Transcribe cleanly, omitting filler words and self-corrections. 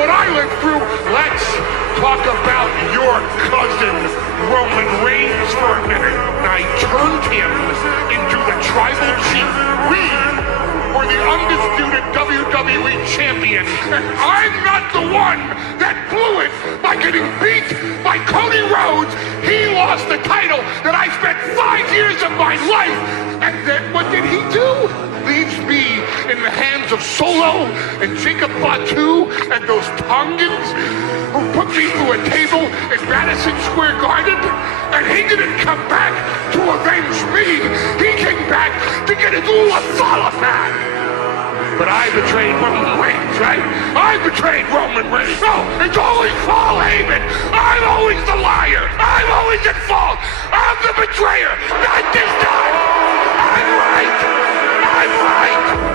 what I lived through. Let's talk about your cousin, Roman Reigns, for a minute. I turned him into the tribal chief. We were the undisputed WWE champion, and I'm not the one that blew it by getting beat by Cody Rhodes. He lost the title that I spent 5 years of my life, and then what did he do? Leaves me in the hands of Solo and Jacob Fatu and those Tongans who put me through a table in Madison Square Garden, and he didn't come back to avenge me. He came back to get his Ulathala back. But I betrayed Roman Reigns, right? I betrayed Roman Reigns. No, it's always Paul Heyman. I'm always the liar. I'm always at fault. I'm the betrayer. Not this time. I'm right. I'm right.